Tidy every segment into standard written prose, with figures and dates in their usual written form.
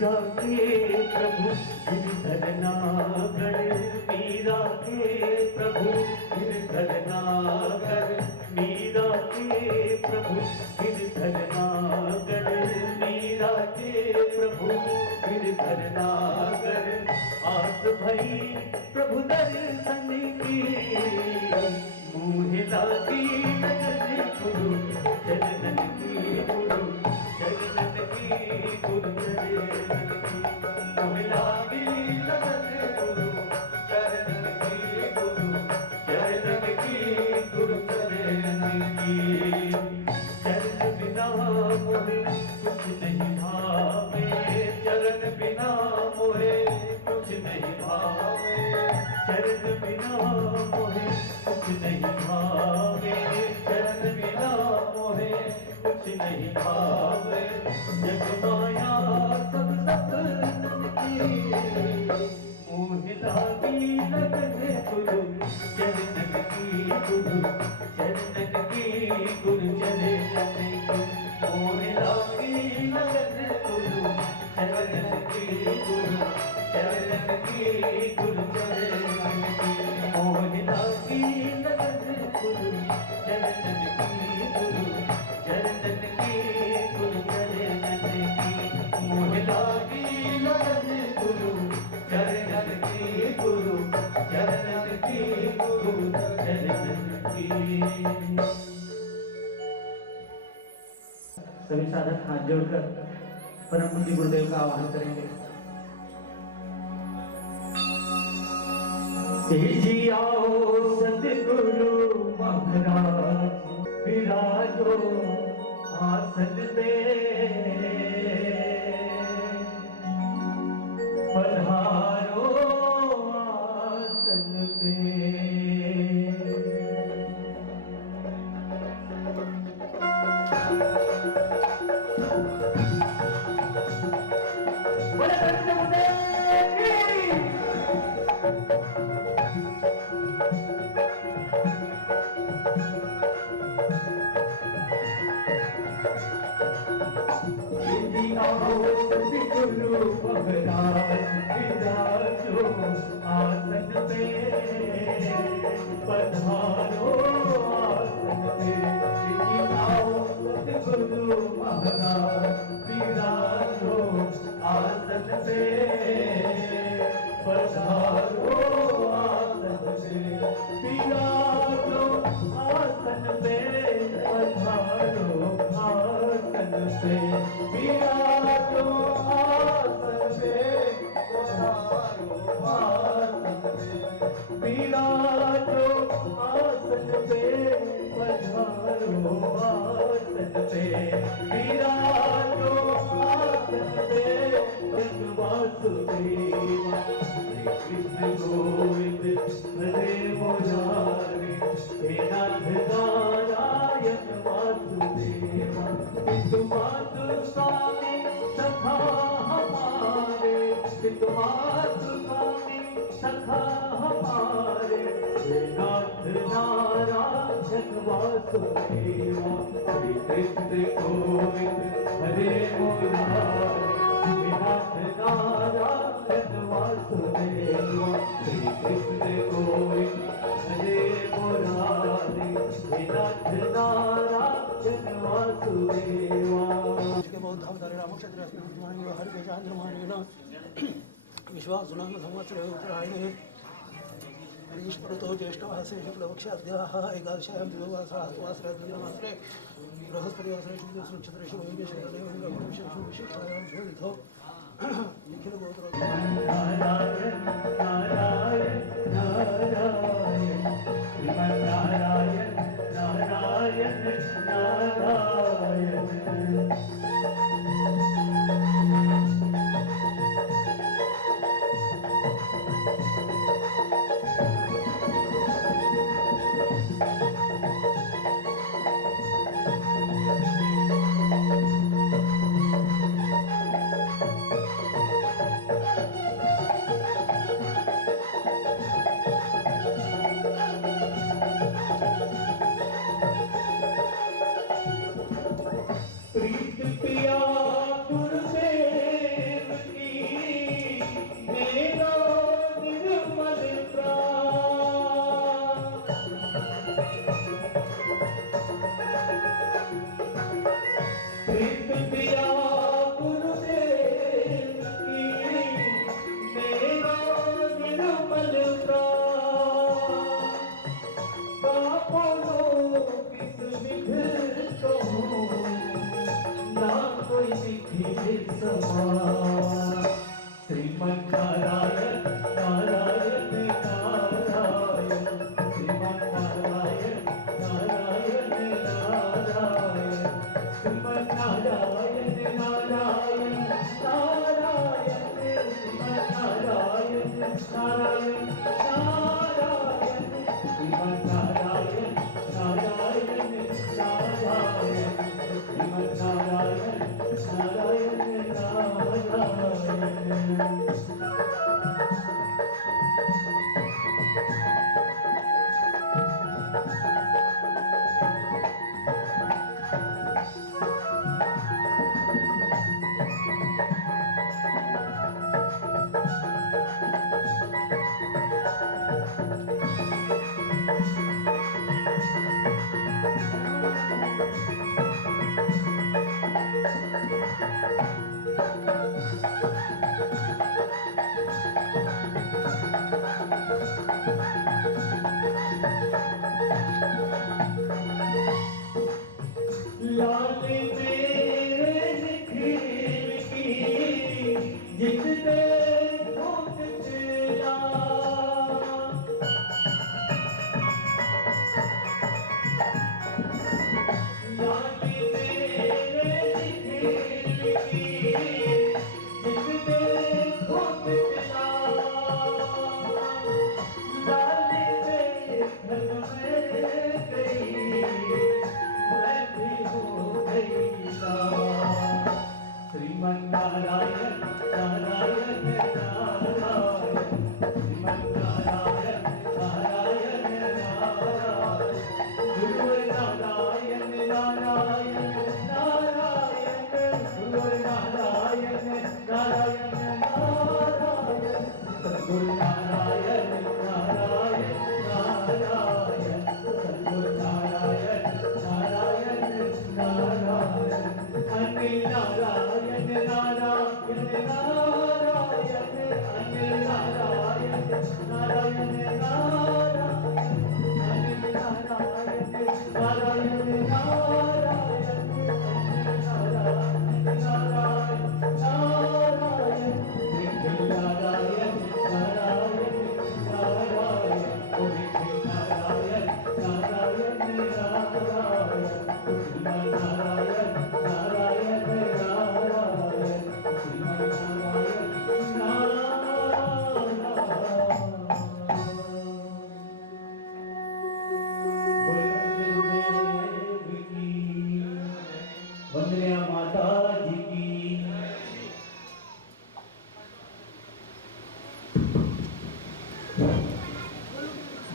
मीरा के प्रभु गिरधर नागर, मीरा के प्रभु गिरधर नागर, मीरा के प्रभु गिरधर नागर, मीरा के प्रभु गिरधर नागर। आस भई प्रभु दर्शन की, मुँह लागी लगन गुरु चरणन की, गुरु चरणन की, गुरु चरणन की, मुँह लागी लगन गुरु चरणन की, गुरु चरणन की, गुरु चरणन की। चरण बिना मोहे कुछ नहीं भावे, चरण बिना मोहे कुछ नहीं भावे, चरण बिना मोहे कुछ नहीं भावे, चरण बिना मोहे कुछ नहीं भावे। जग माया सब सपनन की, मोह लागी लगन गुरु चरणन की, गुरु चरणन की, गुरु चरणन की, मोह लागी लगन गुरु चरणन की, गुरु चरणन की, गुरु चरणन की, मोह लागी लगन गुरु चरणन की, गुरु चरणन की, गुरु चरणन की, मोह लागी लगन गुरु चरणन की, गुरु चरणन की, गुरु चरणन की। सभी साधक हाथ जोड़कर परम पूज्य गुरुदेव का आह्वान करेंगे। तेजी आओ सतगुरु महाराज, विराजो आसन पे, पधारो आसन पे। गुरु महाराज विराजो आसन पे, पधारो आसन पे। आओ सतगुरु महाराज विराजो आसन पे, पधारो आसन पे, विराजो आसन पे, पधारो आसन पे, विराजो आसन पे, पधारो आसन पे, विराजो आसन पे, पधारो आसन पे, विराजो आसन पे। वासुदेव कृष्ण गोविंद हरे मुरारी, हे नाथ नारायण वासुदेव। मातु स्वामी सखा हमारे, मातु स्वामी सखा हमारे, हे नाथ नारायण वासुदेव। श्री कृष्ण गोविंद हरे मुरारी, हे नाथ नारायण वासुदेव। श्री कृष्ण गोविंद हरे मुरारी, हे नाथ नारायण वासुदेव। विश्वासुनाम संवत्सरे उत्तरायणे ईश्वरतो ज्येष्ठमासे शुक्लपक्षाद्याः एकादशायां द्विवासरे द्विवासरे बृहस्पतिवासरे शुक्लनक्षत्रेषु वैवेशेषु विशिष्टायां शोधितो निखिलगोत्रो नारायण नारायण नारायण नारायण नारायण नारायण। प्रीत पिया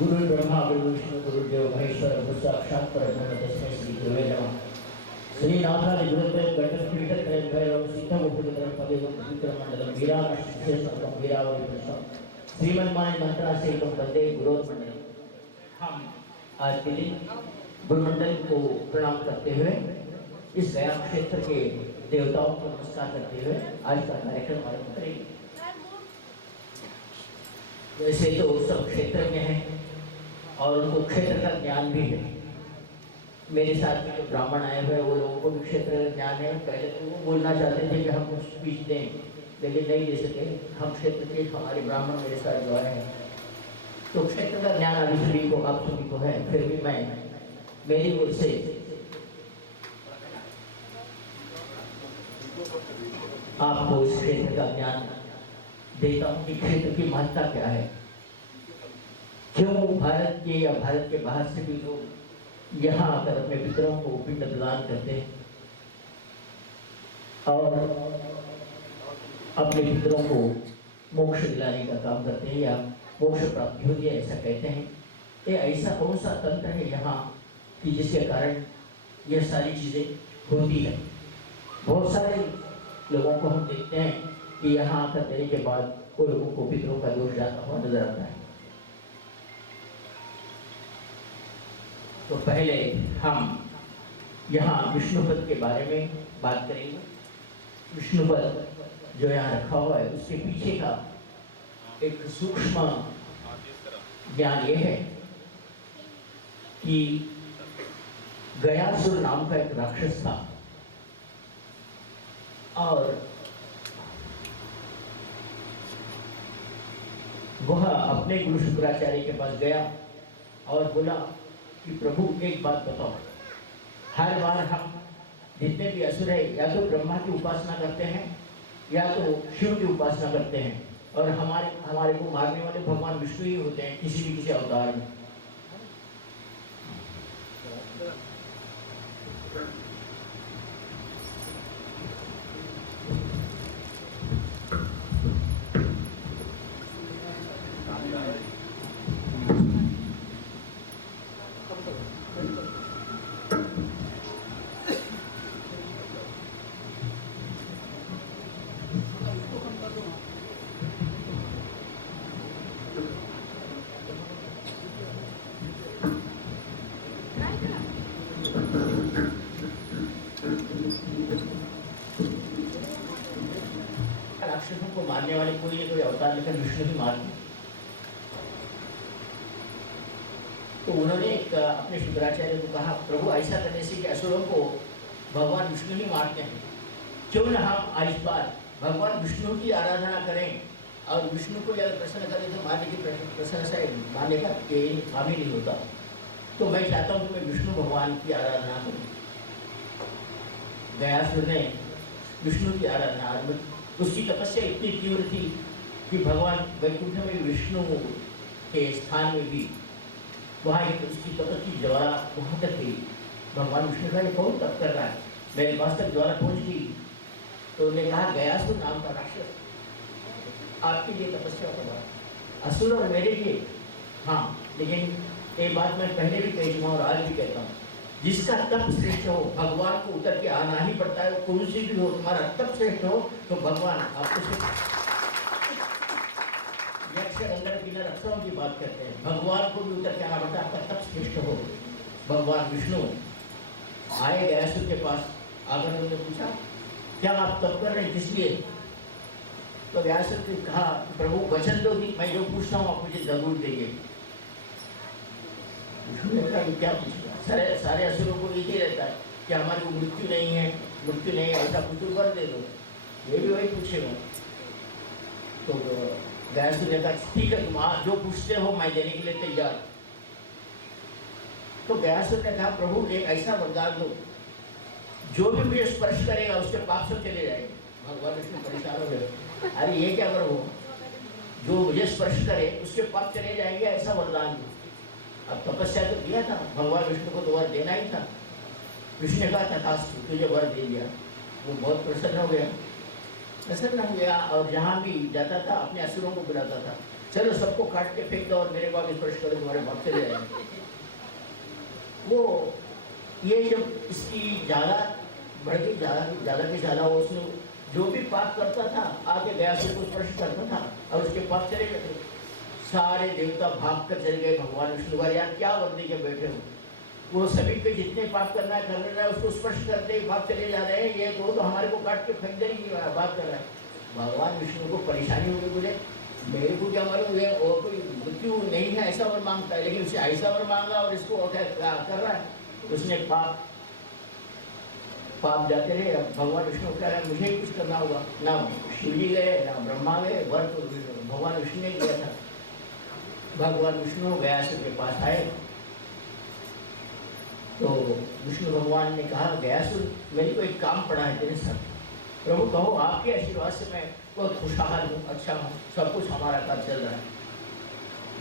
गुरु ब्रह्मा गुरु विष्णु गुरुदेव महेश्वर गुरु साक्षात् परब्रह्म तस्मै श्री गुरुवे नमः। श्री नाथादि गुरुत्रय गणपति पीठत्रय भैरव सिद्ध मुखद्रम पदेव विक्रमंडलम वीरानाथम वीरावली प्रसम श्रीमन्माय मंत्रासेकम वंदे गुरुर्मंडलम। हम आज के दिन गुरुमंडल को प्रणाम करते हुए इस गया क्षेत्र के देवताओं को नमस्कार करते हुए आज का कार्यक्रम आरंभ करेंगे। वैसे तो सब क्षेत्रज्ञ हैं और उनको क्षेत्र का ज्ञान भी है। मेरे साथ में जो ब्राह्मण आए हुए वो लोगों को भी क्षेत्र का ज्ञान है। पहले तो वो बोलना चाहते थे कि हम कुछ स्पीच दें, लेकिन नहीं दे सके। हम क्षेत्र के हमारे ब्राह्मण मेरे साथ जो आए हैं तो क्षेत्र का ज्ञान अभी सभी को आप सभी को है। फिर भी मैं मेरी ओर से आपको इस क्षेत्र का ज्ञान देता हूँ कि क्षेत्र की महत्ता क्या है, क्यों भारत के या भारत के बाहर से भी लोग यहाँ आकर अपने पितरों को पिंड प्रदान करते हैं और अपने पितरों को मोक्ष दिलाने का काम करते हैं या मोक्ष प्राप्ति होती है ऐसा कहते हैं। ये ऐसा कौन सा तंत्र है यहाँ कि जिसके कारण यह सारी चीज़ें होती है। बहुत सारे लोगों को हम देखते हैं कि यहाँ आकर देने के बाद वो लोगों को पितरों का दोष जाता हुआ नजर आता है। तो पहले हम यहाँ विष्णुपद के बारे में बात करेंगे। विष्णुपद जो यहाँ रखा हुआ है उसके पीछे का एक सूक्ष्म ज्ञान ये है कि गयासुर नाम का एक राक्षस था और वह अपने गुरु शुक्राचार्य के पास गया और बोला कि प्रभु एक बात बताओ, हर बार हम जितने भी असुर है या तो ब्रह्मा की उपासना करते हैं या तो शिव की उपासना करते हैं और हमारे को मारने वाले भगवान विष्णु ही होते हैं किसी भी किसी अवतार में। राक्षसों को मारने वाले कोई ना कोई अवतार लेकर विष्णु ही मार दिए। तो उन्होंने अपने शुक्राचार्य को कहा, प्रभु ऐसा करने से कि असुरों को भगवान विष्णु ही मारते हैं, क्यों न हम इस बार भगवान विष्णु की आराधना करें और विष्णु को अगर प्रसन्न करें तो मारने की प्रसन्न से मारने का काम ही नहीं होता। तो मैं चाहता हूँ कि मैं विष्णु भगवान की आराधना करूँ। गयासुर ने विष्णु की आराधना, उसकी तपस्या इतनी तीव्र थी कि भगवान वैकुंठ में विष्णु के स्थान में भी वहाँ एक उसकी तपस्या की ज्वाला वहाँ तक गई। भगवान विष्णु का ये कौन तप कर रहा है, मेरे पास तक ज्वाला पहुँच गई। तो उन्होंने कहा गयासुर नाम का राक्षस आपके लिए तपस्या कर रहा है, असुर और मेरे लिए। हाँ, लेकिन ये बात मैं पहले भी कह चुका हूँ और आज भी कहता हूँ, जिसका तप श्रेष्ठ हो भगवान को उतर के आना ही पड़ता है। कौन सी भी हो, तुम्हारा तप श्रेष्ठ हो तो भगवान आपको अक्षरों की बात करते हैं, भगवान को भी उतर के आना पड़ता है। आपका तप श्रेष्ठ हो। भगवान विष्णु आए गयासुर के पास, आकर उन्होंने पूछा क्या आप तप कर रहे हैं, किस लिए? तो गयासुर ने कहा प्रभु वचन दो कि मैं जो पूछता हूँ आप मुझे जरूर देंगे। विष्णु ने कहा क्या पूछा, सारे असुरों को यही रहता है कि हमारी को मृत्यु नहीं है, मृत्यु नहीं है, ऐसा कुछ वर दे दो। ये भी वही पूछेगा। तो गयासुर ने कहा ठीक है, तुम जो पूछते हो मैं देने के लिए तैयार। तो गयासुर ने कहा प्रभु एक ऐसा वरदान दो, जो भी मुझे स्पर्श करेगा उसके पाप सब चले जाएंगे। भगवान विष्णु परेशान हो गए, अरे ये क्या करो, जो मुझे स्पर्श करे उसके पाप चले जाएंगे, ऐसा वरदान दो। अब तपस्या तो किया था, भगवान विष्णु को तो वर देना ही था। विष्णु ने कहा तथास्तु, तुझे वर दे दिया। वो बहुत प्रसन्न हो गया और जहाँ भी जाता था अपने असुरों को बुलाता था, चलो सबको काट के फेंक दो और मेरे को आगे स्पर्श करो, तुम्हारे भाग चले जाएंगे। वो ये जब इसकी ज़्यादा बढ़ गई, ज़्यादा के ज़्यादा वो उसने जो भी पाप करता था आगे गयासुर को स्पर्श करता था और उसके पाप चले जाते। सारे देवता भाग कर चले गए भगवान विष्णु का, यार क्या बंदी के बैठे हो, वो सभी पे जितने पाप करना है कर रहा है, उसको स्पर्श करते ही भाग चले जा रहे हैं, ये तो हमारे को काट के फेंक देंगे, बात कर रहा है। भगवान विष्णु को परेशानी हो गई, बोले मेरे को क्या मालूम है, और कोई मृत्यु नहीं है ऐसा वर मांगता है, लेकिन उसे ऐसा वर मांगा और इसको क्या कर रहा है। उसने पाप जाते रहे। अब भगवान विष्णु कह रहे हैं मुझे ही कुछ करना होगा, ना शिव जी गए ना ब्रह्मा गए, वर तो भगवान विष्णु ने किया था। भगवान विष्णु गयासुर के पास आए तो विष्णु भगवान ने कहा, गयासुर मेरे को एक काम पड़ा है तेरे साथ, प्रभु कहो आपके आशीर्वाद से मैं बहुत खुशहाल हूँ, अच्छा हूँ, सब कुछ हमारा काम चल रहा है।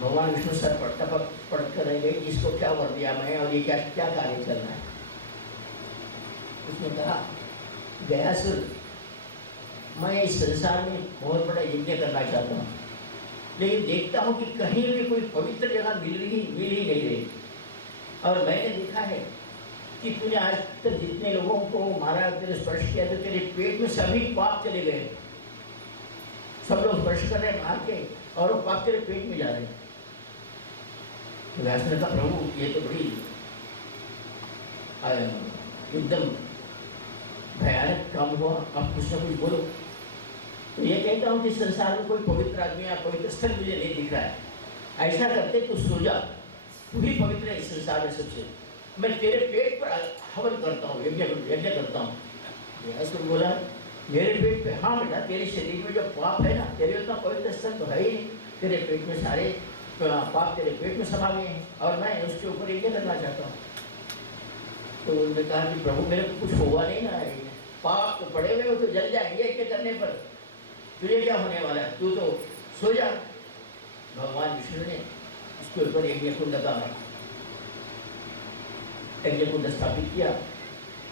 भगवान विष्णु सर पढ़ कर रह गए, इसको क्या वर दिया मैं और ये क्या क्या कार्य चल रहा है। उसने कहा, गयासुर मैं इस संसार में बहुत बड़ा यज्ञ करना चाहता हूँ, लेकिन देखता हूँ कि कहीं भी कोई पवित्र जगह मिल ही नहीं रही। और मैंने देखा है कि तूने आज तक जितने लोगों को मारा, तेरे स्पर्श किया, तो तेरे पेट में सभी पाप चले गए। सब लोग स्पर्श कर रहे हैं मार के और वो पाप तेरे पेट में जा रहे हैं। तो व्यास ने कहा, प्रभु ये तो बड़ी एकदम भयानक काम हुआ, आप कुछ ना कुछ बोलो। तो ये कहता हूँ कि संसार में कोई पवित्र आदमी या पवित्र स्थल मुझे नहीं दिख रहा है, ऐसा करते तो सो जा, तू ही पवित्र है इस संसार में सबसे, मैं तेरे पेट पर हवन करता हूँ, यज्ञ करता हूँ। ऐसा बोला मेरे पेट पे, हाँ बेटा तेरे शरीर में जो पाप है ना, तेरे उतना पवित्र स्थल तो है ही नहीं, तेरे पेट में सारे पाप तेरे पेट में समा गए हैं और मैं उसके ऊपर यज्ञ करना चाहता हूँ। तो उन्होंने कहा कि प्रभु मेरे को कुछ हुआ नहीं ना, पाप तो पड़े हुए हो तो जल जाएंगे यज्ञ करने पर, तुझे क्या होने वाला है, तू तो सो जा। भगवान विष्णु ने उसके ऊपर यज्ञ कुंड का यज्ञ कुंड स्थापित किया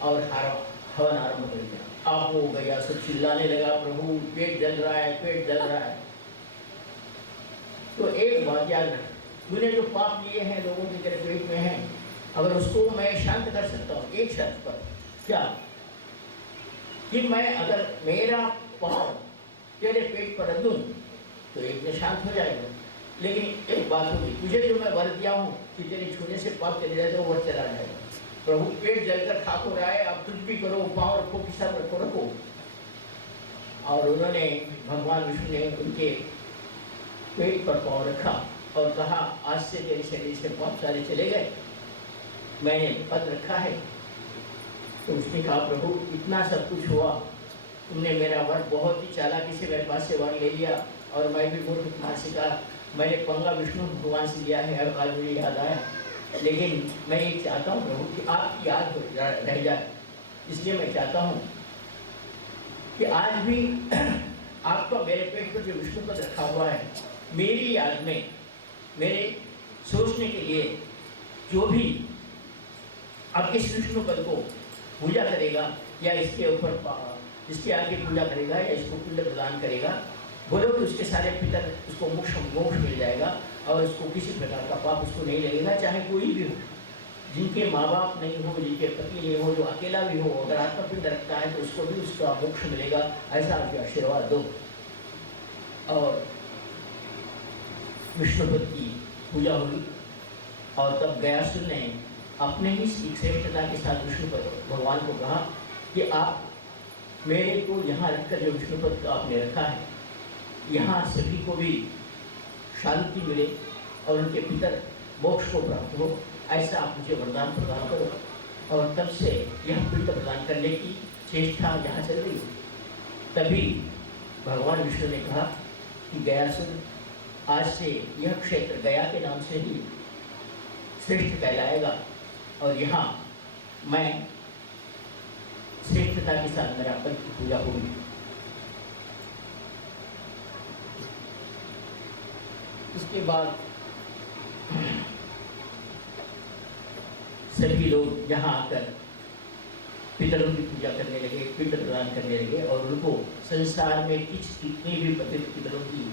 और हवन आरंभ कर दिया। आप हो गया, सब चिल्लाने लगा, प्रभु पेट जल रहा है, पेट जल रहा है। तो एक बात याद रख, तूने जो पाप लिए हैं लोगों के तेरे पेट में हैं, अगर उसको मैं शांत कर सकता हूँ एक शर्त पर, क्या कि मैं अगर मेरा पाँव तेरे पेट पर रख दूं तो एक में शांत हो जाएगा, लेकिन एक बात होगी, तुझे जो मैं वर दिया हूँ कि तेरे छूने से पाप चले जाए तो वर चला जाएगा। प्रभु पेट जलकर खाक हो रहा है, अब कुछ भी करो, पाँव रखो, किसा रखो। और उन्होंने भगवान विष्णु ने उनके पेट पर पाँव रखा और कहा, आज से तेरे शरीर से पाप सारे चले गए, मैंने पद रखा है। तो उसने कहा, प्रभु इतना सब कुछ हुआ, तुमने मेरा वर बहुत ही चालाकी से मेरे पास से वर ले लिया और मैं भी मूर्ख मानसी का मैंने पंगा विष्णु भगवान से लिया है, अब आज मुझे याद आया। लेकिन मैं ये चाहता हूँ प्रभु कि आपकी याद रह जाए, इसलिए मैं चाहता हूँ कि आज भी आपका मेरे पेट पर जो विष्णु पद रखा हुआ है, मेरी याद में, मेरे सोचने के लिए जो भी आपके विष्णु पद को पूजा करेगा या इसके ऊपर इसके आगे पूजा करेगा या इसको पिंड प्रदान करेगा, बोलो कि उसके सारे पितर उसको मोक्ष मिल जाएगा और उसको किसी प्रकार का पाप उसको नहीं लगेगा, चाहे कोई भी हो, जिनके माँ बाप नहीं हो, जिनके पति नहीं हो, जो अकेला भी हो, अगर आत्मपिंड रखता है तो उसको भी उसका मोक्ष मिलेगा, ऐसा आपके आशीर्वाद दो। और विष्णुपद की पूजा हुई और तब गयासुर ने अपने ही श्रेष्ठता के साथ विष्णुपद भगवान को कहा कि आप मेरे को यहाँ रखकर जो विष्णुपद आपने रखा है, यहाँ सभी को भी शांति मिले और उनके पितर मोक्ष को प्राप्त हो, ऐसा आप मुझे वरदान प्रदान करो। और तब से यह पिंड प्रदान करने की चेष्टा यहाँ चल रही है। तभी भगवान विष्णु ने कहा कि गयासुर, आज से यह क्षेत्र गया के नाम से ही श्रेष्ठ कहलाएगा और यहाँ मैं श्रेष्ठता के साथ मेरा पद की पूजा होगी। उसके बाद सभी लोग यहाँ आकर पितरों की पूजा करने लगे, पिंड प्रदान करने लगे और उनको संसार में कितनी भी पतित पितरों की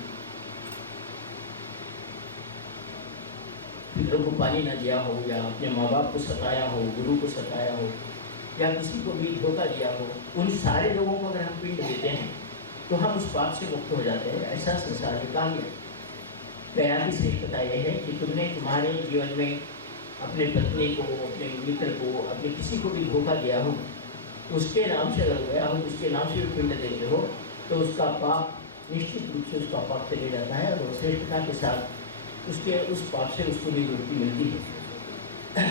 पितरों को पानी न दिया हो, या अपने माँ बाप को सताया हो, गुरु को सताया हो, या किसी को भी धोखा दिया हो, उन सारे लोगों को अगर हम पिंड देते हैं तो हम उस पाप से मुक्त हो जाते हैं। ऐसा संसार में कहा गया। दया की श्रेष्ठता यह है कि तुमने तुम्हारे जीवन में अपने पत्नी को, अपने मित्र को, अपने किसी को भी धोखा दिया हो, उसके नाम से अगर गया हो, उसके नाम से भी पिंड देते हो, तो उसका पाप निश्चित रूप से उसका पाप चले जाता है और श्रेष्ठता के साथ उसके उस पाप से उसको भी मुक्ति मिलती है।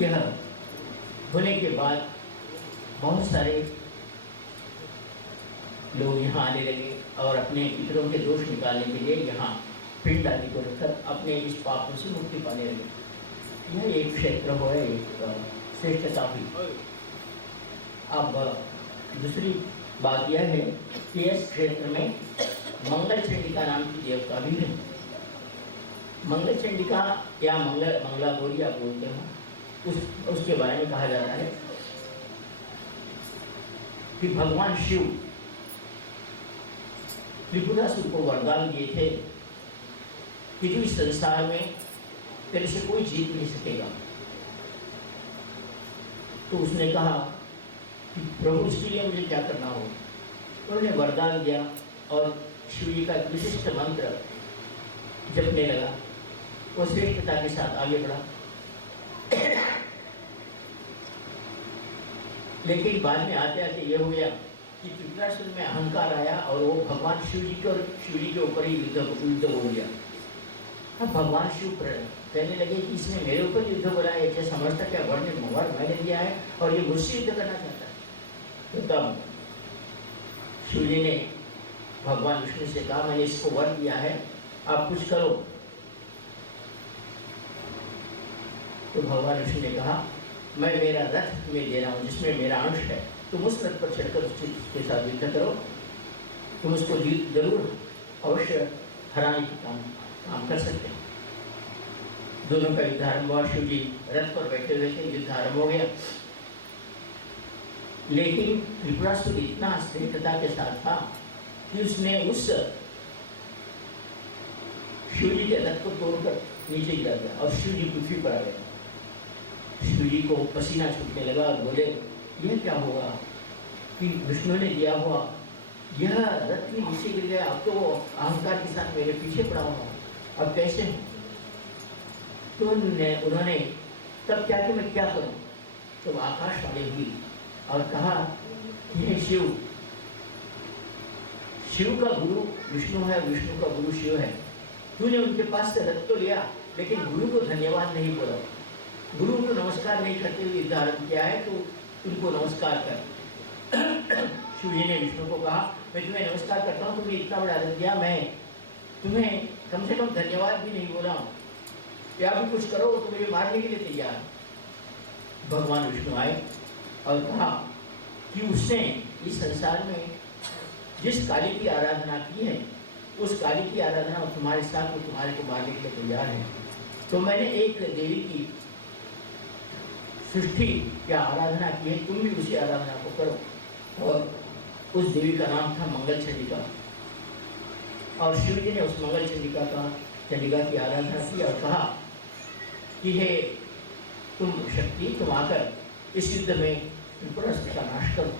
यह होने के बाद बहुत सारे लोग यहाँ आने लगे और अपने पितरों के दोष निकालने के लिए यहाँ पिंड आदि को रखकर अपने इस पापों से मुक्ति पाने लगे। यह एक क्षेत्र हो, एक श्रेष्ठता हुई। अब दूसरी बात यह है कि इस क्षेत्र में मंगल चंडिका नाम की देवता भी है। मंगल चंडिका या मंगला गौरी आप बोलते हो, उसके बारे में कहा जाता है कि भगवान शिव त्रिपुरासुर को वरदान दिए थे कि जो इस संसार में तेरे से कोई जीत नहीं सकेगा। तो उसने कहा कि प्रभु इसके लिए मुझे क्या करना हो। उन्होंने वरदान दिया और शिव जी का विशिष्ट मंत्र जपने लगा। वो श्रेष्ठता के साथ आगे बढ़ा, लेकिन बाद में आते आते ये हो गया कि त्रिपुरासुर में अहंकार आया और वो भगवान शिव जी के ऊपर ही युद्ध हो गया। अब भगवान शिव कहने लगे कि इसने मेरे ऊपर युद्ध बोला है, ऐसे समझता क्या वर मैंने दिया है और ये मुझसे युद्ध करना चाहता है। तो तब शिव जी ने भगवान विष्णु से कहा, मैंने इसको वर दिया है, आप कुछ करो। तो भगवान विष्णु ने कहा, मैं मेरा रथ तुम्हें दे रहा हूँ जिसमें मेरा अंश है, तुम उस रथ पर चढ़कर उसके साथ युद्ध करो, तुम उसको जरूर अवश्य हराने की काम कर सकते हैं। दोनों का युद्ध आरंभ हुआ। शिव जी रथ पर बैठे हुए थे, युद्ध आरंभ हो गया। लेकिन त्रिपुरासुर इतना श्रेष्ठता के साथ था कि उसने उस शिव जी के रथ को तोड़कर नीचे गिरा दिया और शिव जी पृथ्वी पर आ गए। शिव जी को पसीना छूटने लगा और बोले, यह क्या होगा कि विष्णु ने दिया हुआ यह रथ भी नीचे गिर गया, अब तो अहंकार के साथ मेरे पीछे पड़ा हुआ, अब कैसे? तो उन्होंने तब क्या कि मैं क्या करूं? तो आकाशवाणी हुई और कहा, यह शिव का गुरु विष्णु है, विष्णु का गुरु शिव है। तूने उनके पास से रथ तो लिया, लेकिन गुरु को धन्यवाद नहीं बोला, गुरु को नमस्कार नहीं करते हुए धारण किया है, तो उनको नमस्कार कर। शिव जी ने विष्णु को कहा, मैं तुम्हें नमस्कार करता हूँ, तुमने इतना बड़ा रथ दिया, मैं तुम्हें कम से कम धन्यवाद भी नहीं बोला हूँ, क्या भी कुछ करो तो मुझे मारने के लिए तैयार। भगवान विष्णु आए और कहा कि उसने इस संसार में जिस काली की आराधना की है, उस काली की आराधना और तुम्हारे साथ वो तुम्हारे को मारने के लिए तैयार है। तो मैंने एक देवी की सृष्टि या आराधना की है, तुम भी उसी आराधना को करो। और उस देवी का नाम था मंगल चंडिका। और शिव जी ने उस मंगल चंडिका की आराधना की और कहा कि हे तुम शक्ति, तुम आकर इस युद्ध में त्रिपुरासुर का नाश करो।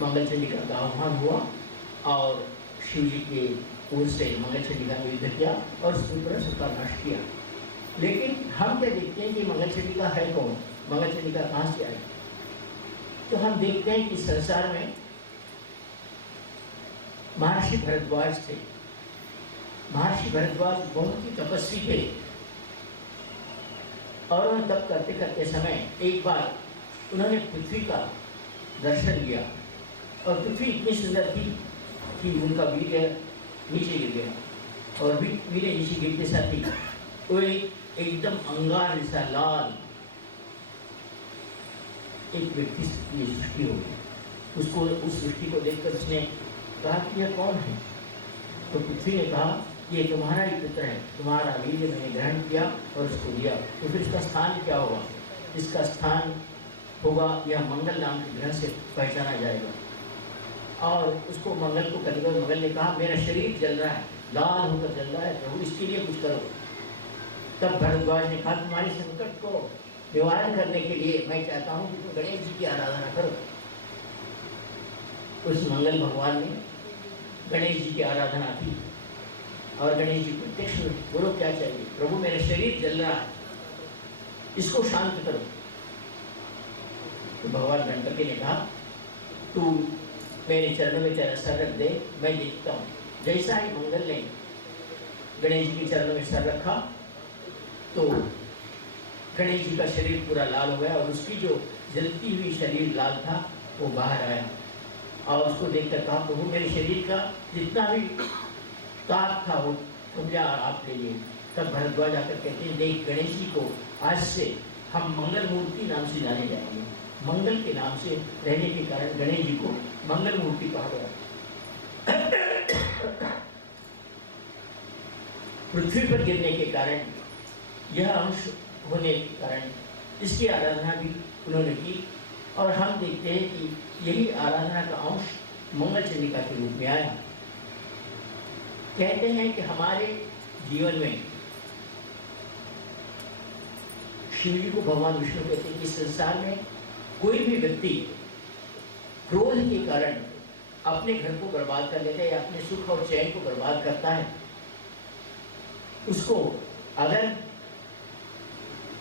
मंगल चंडिका का आह्वान हुआ और शिव जी के ओर से मंगल चंडिका ने युद्ध किया और त्रिपुरासुर का नाश किया। लेकिन हम क्या देखते हैं कि मंगल चंडिका है कौन, मंगल चंडिका कहाँ से आई? तो हम देखते हैं कि संसार में महर्षि भरद्वाज थे। महर्षि भरद्वाज बहुत ही तपस्वी थे और उन्हें तप करते करते समय एक बार उन्होंने पृथ्वी का दर्शन किया और पृथ्वी इतनी सुंदर थी कि उनका वीर्य नीचे गिर गया और वीर्य नीचे गिरते साथ ही वो एकदम अंगार जैसा लाल एक व्यक्ति की सृष्टि हो गई। उसको उस सृष्टि को देखकर उसने कहा कि यह कौन है? तो पृथ्वी ने कहा, ये तुम्हारा ही पुत्र है, तुम्हारा वीर्य मैंने ग्रहण किया और उसको दिया। तो फिर इसका स्थान क्या होगा? इसका स्थान होगा यह मंगल नाम के ग्रह से पहचाना जाएगा। और उसको मंगल को करीब मंगल ने कहा, मेरा शरीर जल रहा है, लाल होकर जल रहा है, प्रभु इसके लिए कुछ करो। तब भरद्वाज ने कहा तुम्हारे संकट को निवारण करने के लिए मैं चाहता हूँ कि तुम गणेश जी की आराधना करो। उस मंगल भगवान ने गणेश जी की आराधना की और गणेश जी प्रत्यक्ष बोलो क्या चाहिए? प्रभु मेरा शरीर जल रहा है, इसको शांत करो। तो भगवान गणपति ने कहा तू मेरे चरणों में तेरा सर रख दे, मैं देखता हूँ। जैसा ही मंगल ने गणेश जी के चरणों में सर रखा तो गणेश जी का शरीर पूरा लाल हो गया और उसकी जो जलती हुई शरीर लाल था वो बाहर आया और उसको देखकर कहा प्रभु मेरे शरीर का जितना भी ताप था वो कब्जा आप ले लिए। तब भरद्वाज आकर कहते हैं देख गणेश जी को आज से हम मंगल मूर्ति नाम से जाने जाएंगे। मंगल के नाम से रहने के कारण गणेश जी को मंगल मूर्ति कहा गया। पृथ्वी पर गिरने के कारण यह अंश होने के कारण इसकी आराधना भी उन्होंने की और हम देखते हैं कि यही आराधना का अंश मंगल चंडिका के रूप में आया। कहते हैं कि हमारे जीवन में शिव जी को भगवान विष्णु कहते हैं कि संसार में कोई भी व्यक्ति क्रोध के कारण अपने घर को बर्बाद कर लेता है या अपने सुख और चैन को बर्बाद करता है, उसको अगर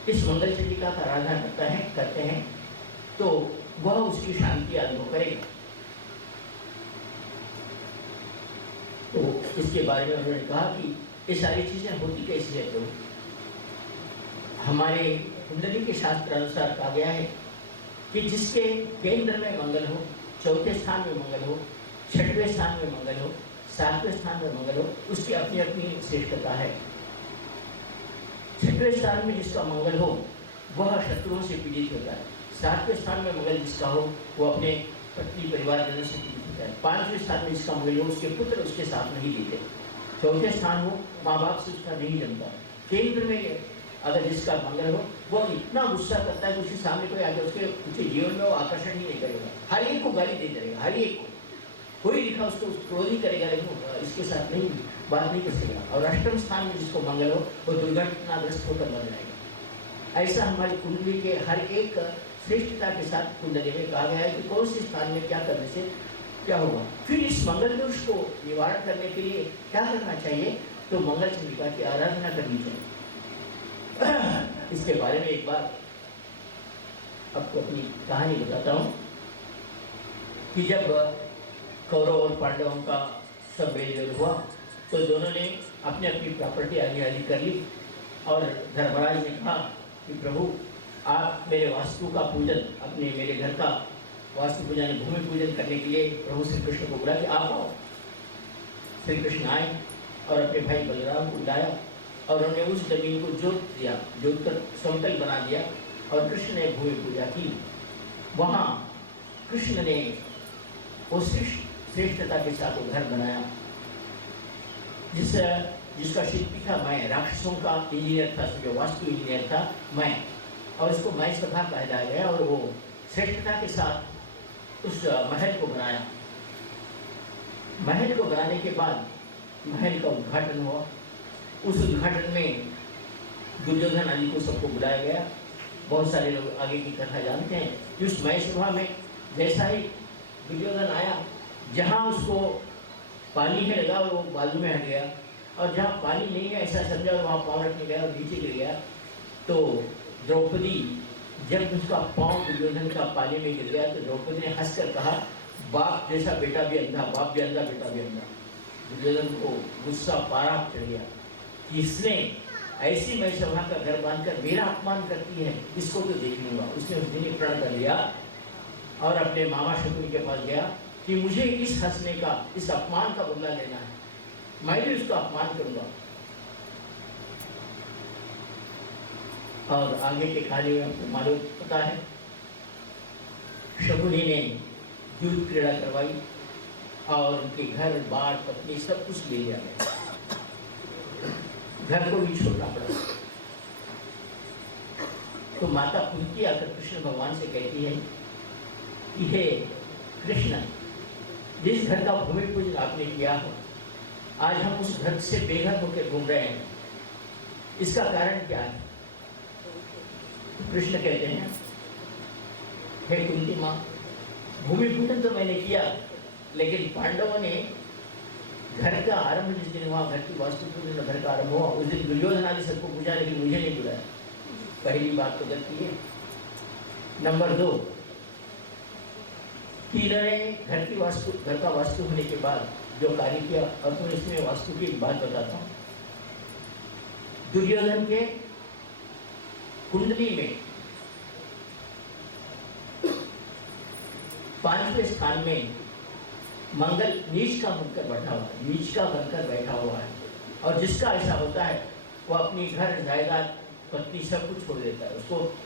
इस मंगल चंडिका का आराधना करते हैं तो वह उसकी शांति अनुभव करेगा। तो इसके बारे में उन्होंने कहा कि ये सारी चीजें होती कैसी है। तो हमारे कुंडली के शास्त्र अनुसार कहा गया है कि जिसके केंद्र में मंगल हो, चौथे स्थान में मंगल हो, छठवें स्थान में मंगल हो, सातवें स्थान में मंगल हो, उसकी अपनी अपनी श्रेष्ठता है। छठवें स्थान में जिसका मंगल हो वह शत्रुओं से पीड़ित होता है। सातवें स्थान में मंगल जिसका हो वो अपने पत्नी परिवार जनों से पीड़ित होता है। पांचवें स्थान में जिसका मंगल हो उसके पुत्र उसके साथ नहीं देते। चौथे स्थान हो माँ बाप से उसका नहीं जमता। केंद्र में अगर जिसका मंगल हो वो इतना गुस्सा करता है कि उसके सामने कोई आगे उसके जीवन में वो आकर्षण ही नहीं करेगा, हर एक को गाली देते रहेगा, हर एक को कोई लिखा उसको क्रोध ही करेगा लेकिन इसके साथ नहीं बात नहीं कर सकेगा। और अष्टम स्थान में जिसको मंगल हो वो दुर्घटनाग्रस्त होकर मर जाएगा। ऐसा हमारी कुंडली के हर एक श्रेष्ठता के साथ कुंडली में कहा गया है कि कौन से स्थान में क्या करने से क्या होगा। फिर इस मंगल दोष को निवारण करने के लिए क्या करना चाहिए? तो मंगल चंडिका की आराधना करनी चाहिए। इसके बारे में एक बार आपको अपनी कहानी बताता हूँ कि जब कौरव और पांडवों का सब मेलजोल हुआ तो दोनों ने अपनी अपनी प्रॉपर्टी आधी आधी कर ली और धर्मराज ने कहा कि प्रभु आप मेरे वास्तु का पूजन अपने मेरे घर का वास्तु पूजन भूमि पूजन करने के लिए प्रभु श्री कृष्ण को बुला कि आप आओ। श्री कृष्ण आए और अपने भाई बलराम को बुलाया और उन्होंने उस जमीन को जोत दिया, जोत कर समतल बना दिया और कृष्ण ने भूमि पूजा की। वहाँ कृष्ण ने उस श्रेष्ठता के साथ वो घर बनाया जिसका शिल्पी था मैं, राक्षसों का इंजीनियर था, जो वास्तु इंजीनियर था मैं, और उसको मैं सभा कहलाया गया और वो श्रेष्ठता के साथ उस महल को बनाया। महल को बनाने के बाद महल का उद्घाटन हुआ। उस उद्घाटन में दुर्योधन आदि को सबको बुलाया गया। बहुत सारे लोग आगे की कथा जानते हैं कि उस मय सभा में जैसा ही दुर्योधन आया, जहाँ उसको पानी है लगा वो बाजू में हट गया और जहाँ पानी नहीं है ऐसा समझा और वहाँ पाँव रखने गया और नीचे गिर गया। तो द्रौपदी जब उसका पाँव दुर्योधन का पानी में गिर गया तो द्रौपदी ने हंसकर कहा बाप जैसा बेटा भी अंधा, बाप भी अंधा, बेटा भी अंधा। दुर्योधन को गुस्सा पारा चढ़ गया कि इसने ऐसी मैं सभा का घर बांधकर मेरा अपमान करती है, इसको तो देख लूंगा। उसने उस दिन प्रण कर लिया और अपने मामा शकुनी के पास गया कि मुझे इस हंसने का, इस अपमान का बदला लेना है, मैं भी उसका अपमान करूंगा। और आगे के कहानी में आपको मालूम पता है, शकुनी ने युद्ध क्रीड़ा करवाई और उनके घर बार पत्नी सब कुछ ले लिया गया, घर को भी छोड़ना पड़ा। तो माता कुंती आकर कृष्ण भगवान से कहती है कि हे कृष्ण, जिस घर का भूमि पूजन आपने किया हो आज हम उस घर से बेघर होकर घूम रहे हैं। इसका कारण क्या है? कृष्ण कहते हैं, हे कुंती माँ, भूमि पूजन तो मैंने किया, लेकिन पांडवों ने घर का आरंभ जिस दिन हुआ, घर की वास्तु पूजन घर का आरंभ हुआ, उस दिन दुर्योधन आदि सबको पूछा, लेकिन मुझे नहीं बुलाया। पहली बात तो गलती है। नंबर 2, तीनों घर का वास्तु होने के बाद जो कार्य किया, और तो इसमें वास्तु की एक बात बताता हूँ। दुर्योधन के कुंडली में 5वें स्थान में मंगल नीच का बनकर बैठा हुआ है, नीच का बनकर बैठा हुआ है। और जिसका ऐसा होता है वो अपनी घर जायदाद पत्नी सब कुछ छोड़ देता है, उसको